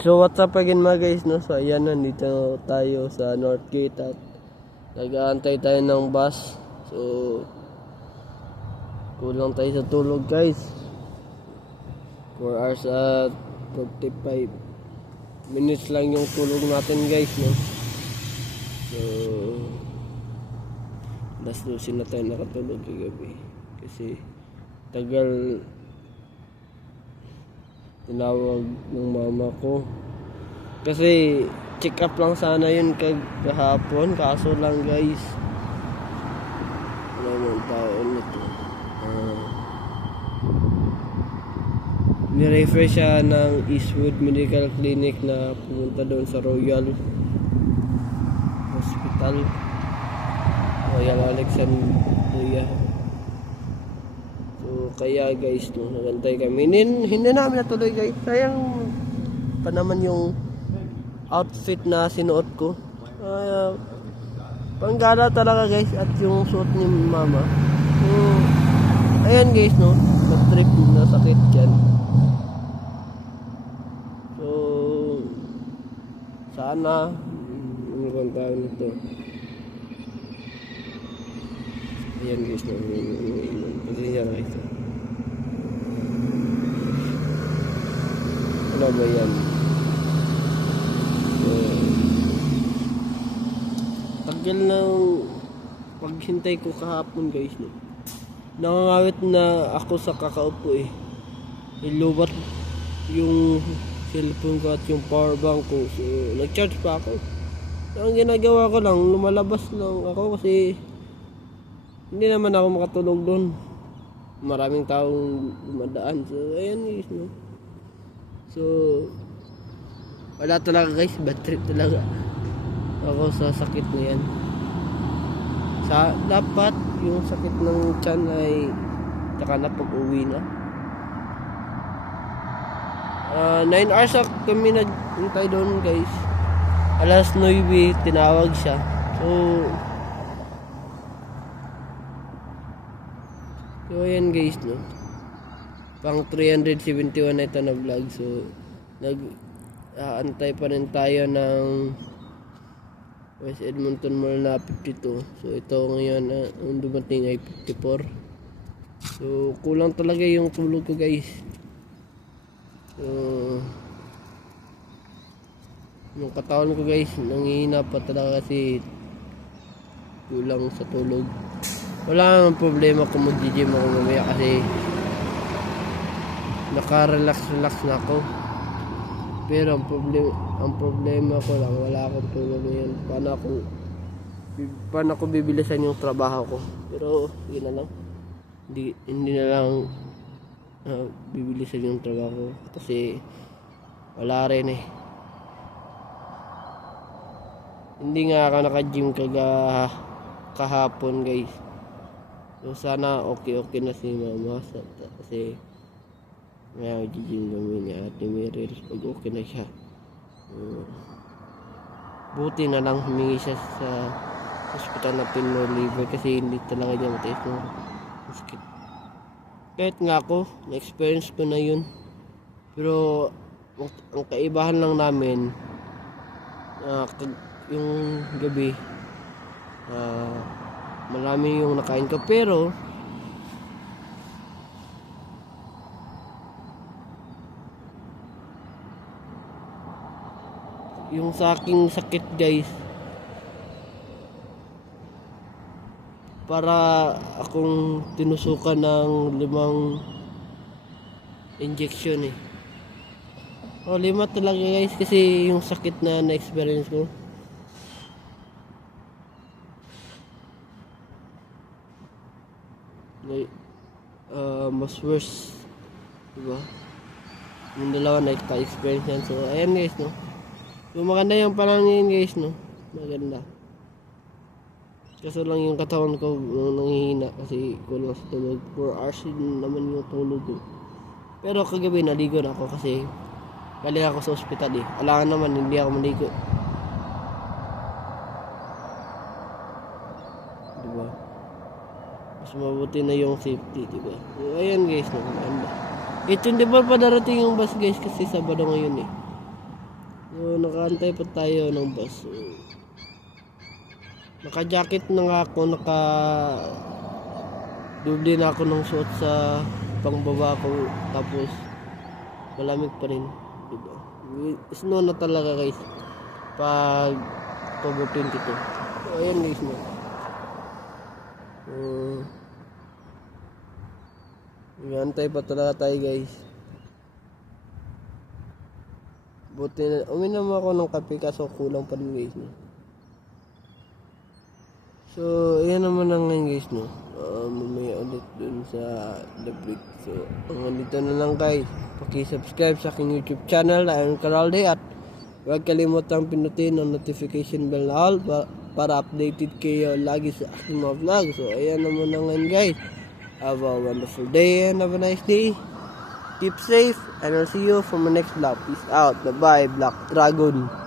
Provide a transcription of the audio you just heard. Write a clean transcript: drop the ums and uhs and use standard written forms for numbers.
So what's up again mga guys, no? So ayan, nandito tayo sa North Gate at nag-aantay tayo ng bus. So kulang tayo sa tulog guys. 4 hours at 45 minutes lang yung tulog natin guys, no? So alas 12 na tayo nakatulog kagabi kasi tagal tinawag ng mama ko kasi check up lang sana yun kahapon, kaso lang guys ano yung taon nito, nirefer siya ng Eastwood Medical Clinic na pumunta doon sa Royal Hospital, Royal Alexandria. So kaya guys, no, nagantay kami. Hindi namin natuloy guys. Sayang pa naman yung outfit na sinuot ko. Panggala talaga guys, at yung suot ni mama. So ayan guys, no, nag-trip na sakit dyan. So sana ano bang tawag nito? Ayan guys, no, pasensya na guys. Ano ba yan? Tagal ng paghintay ko kahapon guys, no. Nangangawit na ako sa kakaupo eh. Ilubat yung cellphone ko at yung power bank ko. So nag-charge pa ako. Ang ginagawa ko lang, lumalabas lang ako kasi hindi naman ako makatulog doon. Maraming taong dumadaan. So ayan guys, no. So wala talaga guys, bad trip talaga ako sa sakit na yan. Dapat yung sakit ng tiyan ay tsaka na pag-uwi na. 9 hours kami naghintay doon guys. Alas 9 tinawag siya. So ayan guys, no. Pang 371 na ito na vlog. So nag-aantay pa rin tayo ng West Edmonton Mall na 52. So ito ngayon ang dumating ay 54. So kulang talaga yung tulog ko guys. So yung katawan ko guys nanghihina pa talaga kasi kulang sa tulog. Wala namang problema kung mag-gym ako mamaya kasi naka-relax na ako. Pero ang problema ko lang, wala akong tulog ngayon. Paano ako bibilisan yung trabaho ko? Pero yun na lang. Hindi na lang bibilisan yung trabaho ko kasi wala rin eh. Hindi nga ako naka-gym kahapon guys. So sana okay na si mama kasi ngayon mag-gym kami ni Ate Meryl pag okay na siya. Buti na lang humingi siya sa hospital na Pino Liver kasi hindi talaga niya matiis ng sakit. Kahit nga ako, na-experience ko na yun. Pero ang kaibahan lang namin yung gabi marami yung nakain ko, pero yung sa aking sakit guys, para akong tinusukan ng 5 injection eh. 5 talaga guys kasi yung sakit na na-experience ko. Mas worse, diba? Yung dalawa na-experience yan. So ayan guys, no. So maganda yung panangin guys, no. Maganda. Kaso lang yung katawan ko nanghihina kasi kulang sa tulog. 4 hours din naman yung tulog ko. Pero kagabi naligo na ako kasi galing ako sa ospital eh. Alangan naman hindi ako maligo, diba? Mas mabuti na yung safety, diba? So ayan guys, no. Maganda. 18 di ba pa darating yung bus guys kasi Sabado ngayon eh. So, nakaantay pa tayo ng bus. So, naka-jacket na nga ako, doble na ako ng suot sa pangbaba ko, tapos malamig pa rin, diba? Snow na talaga guys pag October 22. So, ayun guys no. Antay pa talaga tayo guys. Buti na, uminom ako ng kape kaso kulang pa rin guys no. So, ayan naman na ngayon guys no. Mamaya ulit dun sa The Break. So, hanggang dito na lang guys. Paki-subscribe sa aking YouTube channel, Aaron Caralde, at huwag kalimutang pinutin ang notification bell na all para updated kayo lagi sa aking mga vlog. So, ayan naman na ngayon guys. Have a wonderful day and have a nice day. Keep safe and I'll see you for my next vlog. Peace out. Bye-bye, Black Dragon.